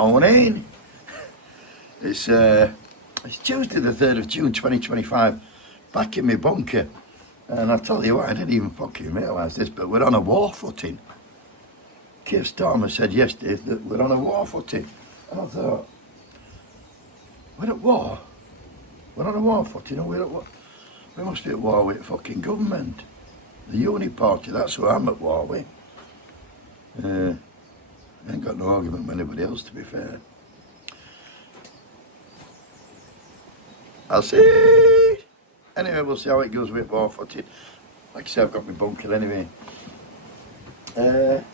Morning. It's Tuesday the 3rd of June 2025, back in my bunker. And I tell you what, I didn't even fucking realise this, but we're on a war footing. Keir Starmer said yesterday that we're on a war footing. And I thought, we're at war? We're on a war footing, or we're at war? We must be at war with fucking government. The Uni Party, that's who I'm at war with. I ain't got no argument with anybody else, to be fair. I'll see. Anyway, we'll see how it goes with war footing. Like I say, I've got my bunker anyway. Going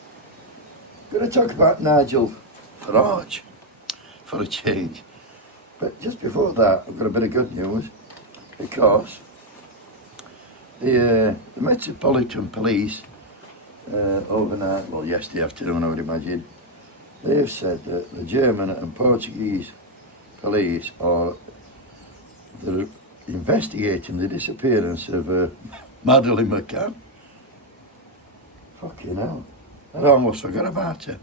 to talk about Nigel Farage for a change. But just before that, I've got a bit of good news, because the Metropolitan Police overnight, well, yesterday afternoon I would imagine, they've said that the German and Portuguese police are investigating the disappearance of Madeline McCann. Fucking hell. I almost forgot about her.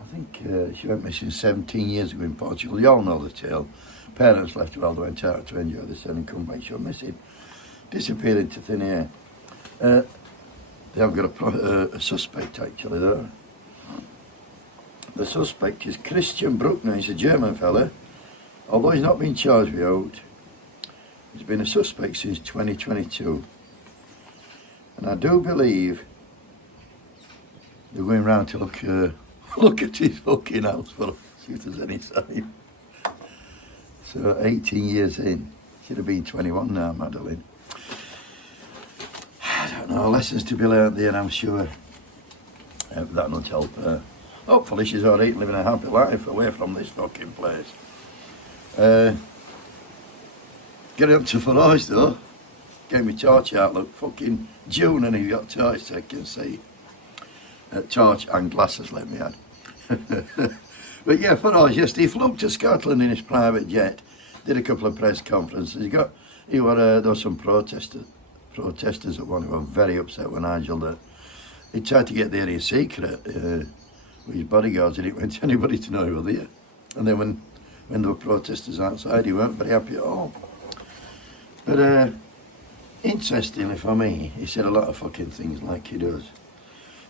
I think she went missing 17 years ago in Portugal. You all know the tale. Parents left her while they went out to enjoy the sun and come back. She went missing. Disappeared into thin air. They have got a suspect actually though. The suspect is Christian Bruckner. He's a German fella. Although he's not been charged with out, he's been a suspect since 2022. And I do believe they're going round to look at his fucking house for see if there's any sign. So 18 years in. Should have been 21 now, Madeline. I don't know, lessons to be learnt there, I'm sure. That not help her. Hopefully she's alright, living a happy life away from this fucking place. Get on to Farage though. Gave me torch out, look, fucking June, and he got torch so I can see. Torch and glasses, let me add. But yeah, Farage, yes, he flew to Scotland in his private jet, did a couple of press conferences. There were some protesters at one who were very upset with Nigel that he tried to get there in secret with his bodyguards, and he didn't want anybody to know he was there. And then when there were protesters outside, he weren't very happy at all. But interestingly for me, he said a lot of fucking things like he does.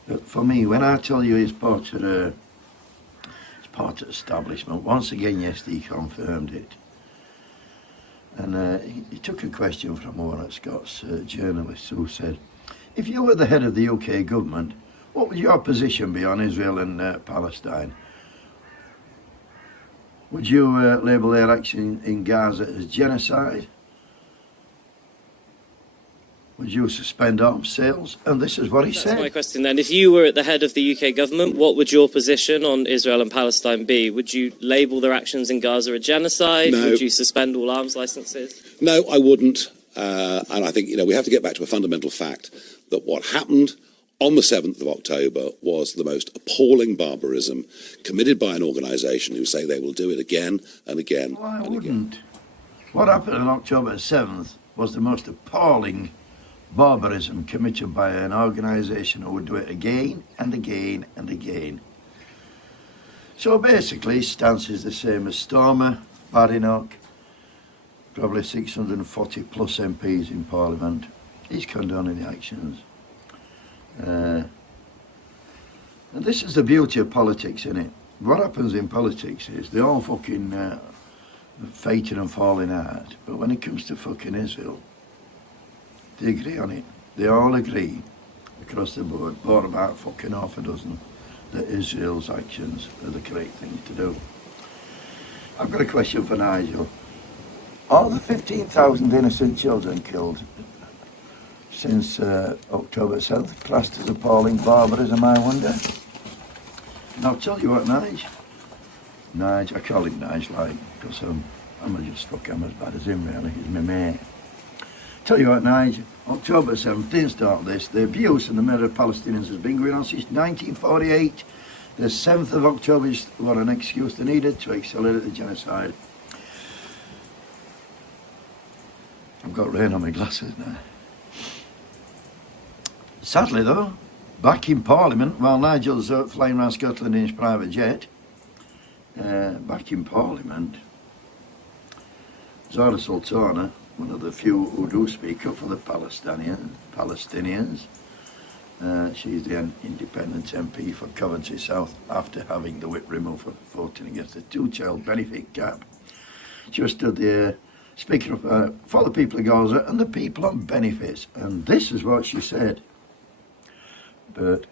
But for me, when I tell you he's part of establishment, once again yesterday he confirmed it. And he took a question from one of Scott's journalists who said, if you were the head of the UK government, what would your position be on Israel and Palestine? Would you label their action in Gaza as genocide? Would you suspend arms sales? And this is what he said. That's my question then. If you were at the head of the UK government, what would your position on Israel and Palestine be? Would you label their actions in Gaza a genocide? No. Would you suspend all arms licenses? No, I wouldn't. And I think, we have to get back to a fundamental fact that what happened on the 7th of October was the most appalling barbarism committed by an organisation who say they will do it again and again Well, I and wouldn't. again. What happened on October 7th was the most appalling barbarism committed by an organisation who would do it again and again and again. So basically his stance is the same as Starmer, Badenoch, probably 640 plus MPs in Parliament. He's condoning the actions. And this is the beauty of politics, innit? What happens in politics is they all fucking fighting and falling out, but when it comes to fucking Israel, they agree on it. They all agree across the board, but about fucking half a dozen, that Israel's actions are the correct thing to do. I've got a question for Nigel. Are the 15,000 innocent children killed since October 7th classed as appalling barbarism, I wonder? And I'll tell you what, Nige, I call him Nige, like, because I'm just fucking as bad as him, really. He's my mate. Tell you what, Nige, October 7th didn't start this. The abuse and the murder of Palestinians has been going on since 1948. The 7th of October is what an excuse they needed to accelerate the genocide. I've got rain on my glasses now. Sadly though, back in Parliament, while Nigel's flying around Scotland in his private jet, back in Parliament, Zara Sultana, one of the few who do speak up for the Palestinians. She's the independent MP for Coventry South after having the whip removed for voting against the two-child benefit cap. She was stood there speaking up for the people of Gaza and the people on benefits. And this is what she said. But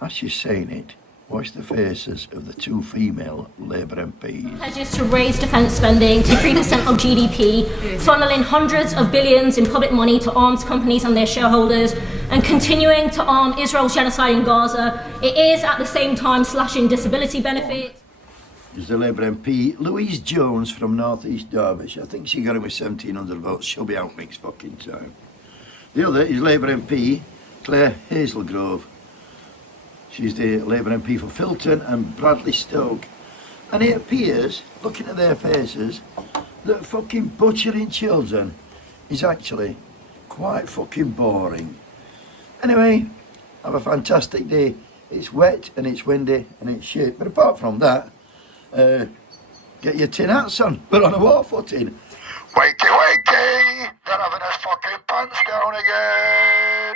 as she's saying it, watch the faces of the two female Labour MPs. Pledges to raise defence spending to 3% of GDP, funneling hundreds of billions in public money to arms companies and their shareholders, and continuing to arm Israel's genocide in Gaza. It is at the same time slashing disability benefits. There's the Labour MP, Louise Jones from North East Derbyshire. I think she got it with 1,700 votes. She'll be out next fucking time. The other is Labour MP, Claire Hazelgrove. She's the Labour MP for Filton and Bradley Stoke. And it appears, looking at their faces, that fucking butchering children is actually quite fucking boring. Anyway, have a fantastic day. It's wet and it's windy and it's shit. But apart from that, get your tin hats on. We're on a war footing. Wakey, wakey! They're having us fucking pants down again.